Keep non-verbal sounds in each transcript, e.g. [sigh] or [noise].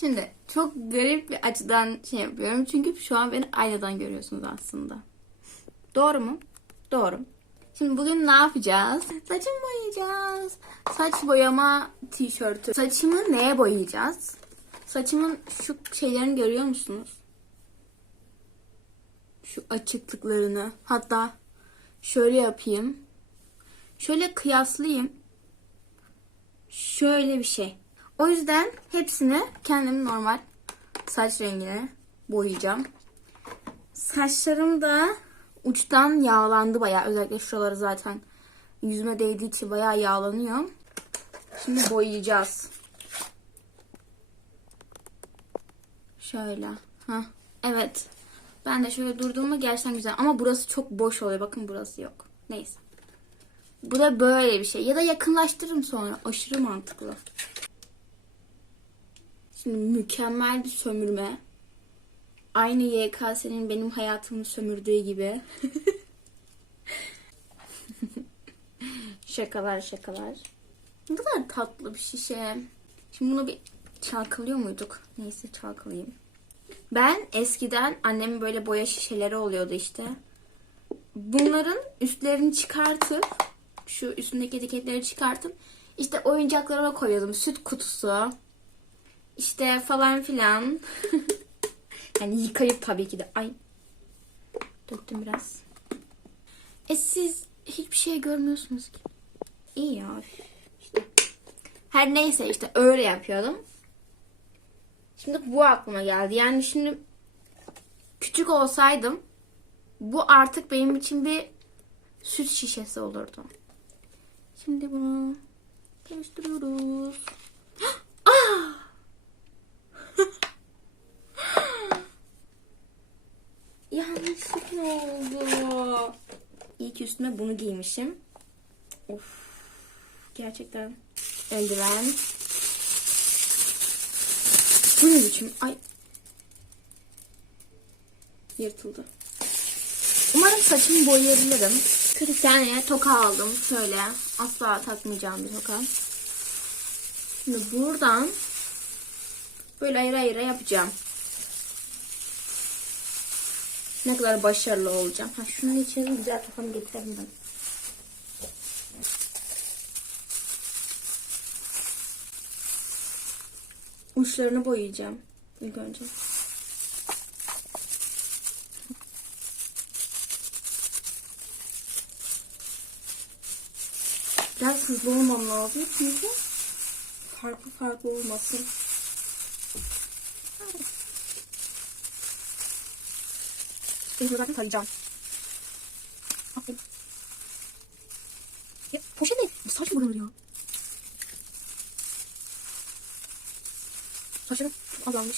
Şimdi çok garip bir açıdan şey yapıyorum. Çünkü şu an beni aynadan görüyorsunuz aslında. Doğru mu? Doğru. Şimdi bugün ne yapacağız? Saçımı boyayacağız. Saç boyama tişörtü. Saçımı neye boyayacağız? Saçımın şu şeylerini görüyor musunuz? Şu açıklıklarını. Hatta şöyle yapayım. Şöyle kıyaslayayım. Şöyle bir şey. O yüzden hepsini kendim normal saç rengine boyayacağım. Saçlarım da uçtan yağlandı bayağı. Özellikle şuraları zaten yüzüme değdiği için bayağı yağlanıyor. Şimdi boyayacağız. Şöyle. Ha, evet. Ben de şöyle durduğumda gerçekten güzel. Ama burası çok boş oluyor. Bakın burası yok. Neyse. Bu da böyle bir şey. Ya da yakınlaştırırım sonra. Aşırı mantıklı. Şimdi mükemmel bir sömürme. Aynı YKS'nin benim hayatımı sömürdüğü gibi. [laughs] şakalar şakalar. Ne kadar tatlı bir şişe. Şimdi bunu bir çalkalıyor muyduk? Neyse çalkalayayım. Ben eskiden annemin böyle boya şişeleri oluyordu işte. Bunların üstlerini çıkartıp şu üstündeki etiketleri çıkartıp işte oyuncaklarıma koyuyordum. Süt kutusu. İşte falan filan. [laughs] yani yıkayıp tabii ki de. Ay. Döktüm biraz. E siz hiçbir şey görmüyorsunuz ki. İyi ya. İşte. Her neyse işte öyle yapıyordum. Şimdi bu aklıma geldi. Yani şimdi küçük olsaydım bu artık benim için bir süt şişesi olurdu. Şimdi bunu karıştırıyoruz. Ah! Yanlışlıkla oldu. İyi ki üstüme bunu giymişim. Of. Gerçekten eldiven. Bu ne biçim? Ay. Yırtıldı. Umarım saçımı boyayabilirim. 40 tane toka aldım. Şöyle. Asla takmayacağım bir toka. Şimdi buradan böyle ayıra ayıra yapacağım. Ne kadar başarılı olacağım. Ha şunun içine güzel tokamı getirebilirim. Uçlarını boyayacağım ilk önce. Biraz hızlı olmam lazım çünkü farklı farklı olmasın. Elimi zaten tarayacağım. Aferin. Ya, poşet ne? Bu saç mı boyanır ya? Saçlarım çok azalmış.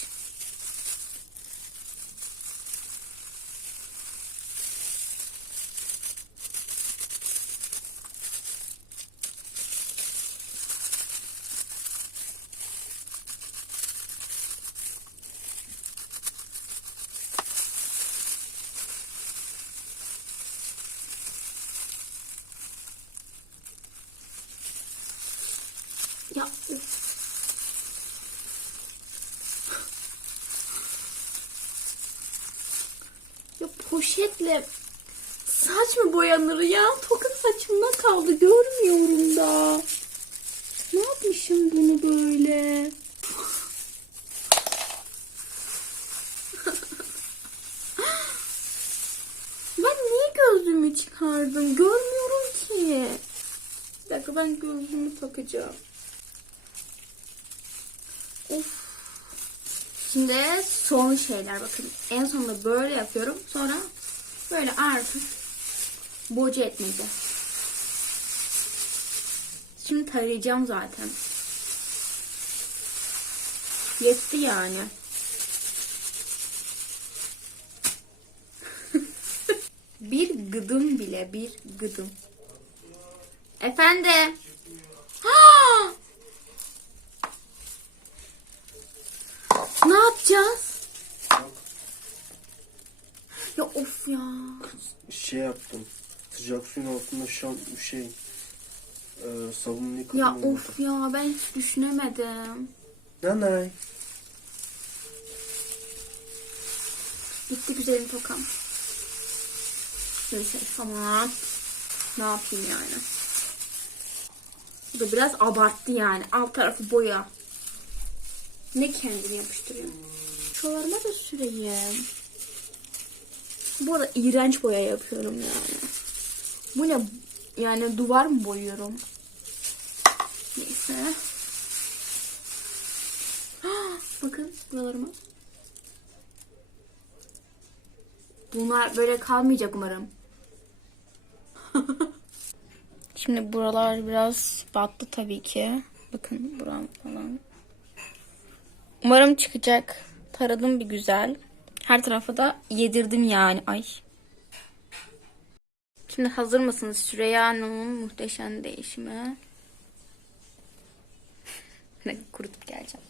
Ya of. Ya poşetle saç mı boyanır ya? Toka saçımda kaldı görmüyorum da. Ne yapmışım bunu böyle? [laughs] ben niye gözlüğümü çıkardım? Görmüyorum ki. Bir dakika ben gözlüğümü takacağım. Of. Şimdi son şeyler bakın. En sonunda böyle yapıyorum. Sonra böyle artık boca etmece. Şimdi tarayacağım zaten. Yetti yani. [laughs] bir gıdım bile bir gıdım. Efendim. [gasps] Ha! yapacağız? Ya of ya. Kız, Şey yaptım. Sıcak suyun altında şam şey e, sabunlu yıkadım. Ya olmadı. of ya ben hiç düşünemedim. Nanay. Gitti güzelim tokam. Neyse tamam. Ne yapayım yani. Bu da biraz abarttı yani. Alt tarafı boya. Ne kendini yapıştırıyor. Şuralarıma da süreyim. Bu arada iğrenç boya yapıyorum yani. Bu ne? Yani duvar mı boyuyorum? Neyse. [gasps] Bakın buralarıma. Bunlar böyle kalmayacak umarım. [laughs] Şimdi buralar biraz battı tabii ki. Bakın buram falan. Umarım çıkacak. Taradım bir güzel. Her tarafa da yedirdim yani. Ay. Şimdi hazır mısınız? Süreyya Hanım'ın muhteşem değişimi. [laughs] Ne kurutup geleceğim.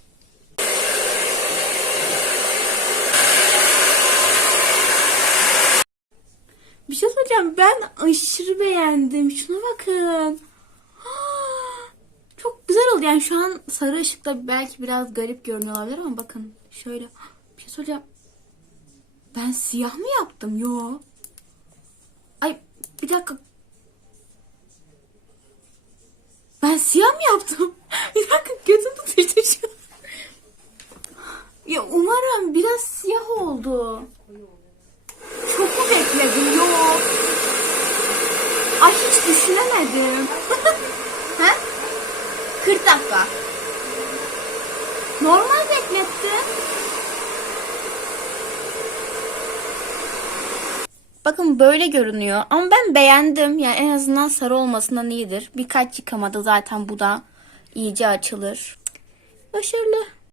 Bir şey söyleyeceğim. Ben aşırı beğendim. Şuna bakın. Çok güzel oldu. Yani şu an sarı ışıkta belki biraz garip görünüyor olabilir ama bakın şöyle. Bir şey söyleyeceğim. Ben siyah mı yaptım? Yo. Ay bir dakika. Ben siyah mı yaptım? [laughs] Bir dakika gözüm tutuştu şu. Ya umarım biraz siyah oldu. Çok mu bekledim? Yok. Ay hiç düşünemedim. He? 40 dakika. Normal beklettim. Bakın böyle görünüyor. Ama ben beğendim. Yani en azından sarı olmasından iyidir. Birkaç yıkamada zaten bu da iyice açılır. Başarılı.